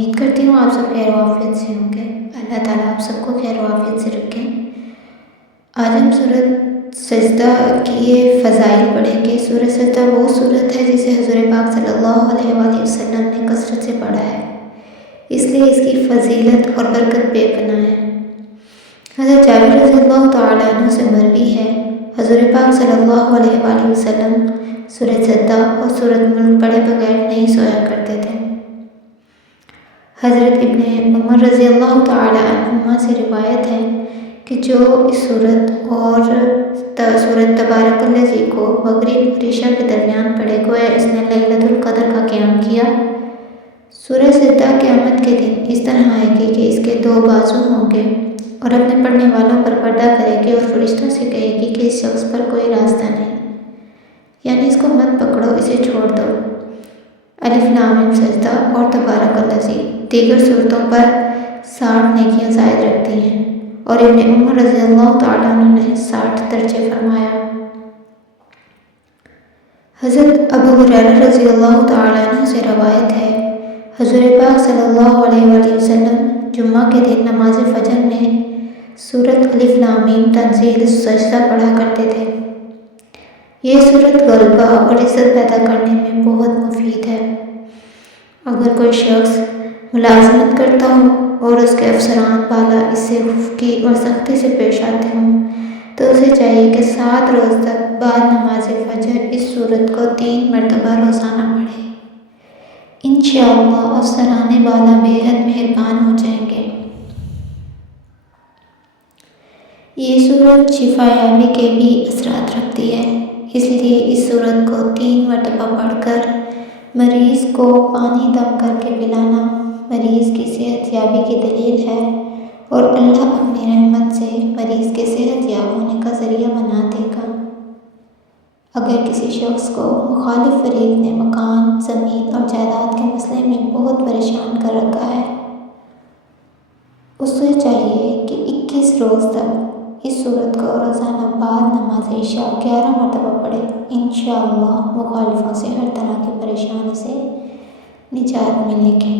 امید کرتی ہوں آپ سب خیر و عافیت سے ہوں گے۔ اللہ تعالیٰ آپ سب کو خیر و عافیت سے رکھیں۔ آج ہم سورۃ سجدہ کی یہ فضائل پڑھیں گے۔ سورۃ سجدہ وہ سورت ہے جسے حضور پاک صلی اللہ علیہ وآلہ وسلم نے کثرت سے پڑھا ہے، اس لیے اس کی فضیلت اور برکت بے پناہ ہے۔ حضرت جابر رضی اللہ تعالیٰ عنہ سے مروی ہے، حضور پاک صلی اللہ علیہ وآلہ وسلم سورۃ سجدہ اور سورۃ ملک پڑھے بغیر نہیں سویا کرتے تھے۔ حضرت ابن عمر رضی اللہ تعالیٰ عنہما سے روایت ہے کہ جو اس سورت اور سورۃ تبارک الذی کو مغرب اور عشاء کے درمیان پڑھے گویا اس نے لیلۃ القدر کا قیام کیا۔ سورۃ سجدہ قیامت کے دن اس طرح آئے گی کہ اس کے 2 بازو ہوں گے اور اپنے پڑھنے والوں پر پردہ کرے گی اور فرشتوں سے کہے گی کہ اس شخص پر کوئی راستہ نہیں، یعنی اس کو مت پکڑو، اسے چھوڑ دو۔ الف لام میم سجدہ اور تبارک الذی دیگر صورتوں پر 60 نیکیاں زائد رکھتی ہیں، اور ابن عمر رضی اللہ تعالیٰ عنہ نے 60 درجے فرمایا۔ حضرت ابو ہریرہ رضی اللہ تعالیٰ عنہ سے روایت ہے، حضور پاک صلی اللہ علیہ وآلہ وسلم جمعہ کے دن نماز فجر میں سورۃ الف لام میم تنزیل السجدہ پڑھا کرتے تھے۔ یہ سورت غلبہ اور عزت پیدا کرنے میں بہت مفید ہے۔ اگر کوئی شخص ملازمت کرتا ہو اور اس کے افسران بالا اس سے خفگی اور سختی سے پیش آتے ہوں تو اسے چاہیے کہ 7 روز تک بعد نماز فجر اس سورت کو 3 مرتبہ روزانہ پڑھے۔ انشاءاللہ افسران بالا بے حد مہربان ہو جائیں گے۔ یہ سورت شفا یابی کے بھی اثرات رکھتی ہے، اس لیے اس سورت کو 3 مرتبہ پڑھ کر مریض کو پانی دم کر کے پلانا مریض کی صحت یابی کی دلیل ہے، اور اللہ اپنی رحمت سے مریض کے صحت یاب ہونے کا ذریعہ بنا دے گا۔ اگر کسی شخص کو مخالف فریق نے مکان، زمین اور جائیداد کے مسئلے میں بہت پریشان کر رکھا ہے، اس سے چاہیے کہ 21 روز تک اس سورت کو روزانہ بعد نماز عشاء 11 مرتبہ پڑھے۔ انشاءاللہ مخالفوں سے ہر طرح کی پریشانی سے نجات ملے گی۔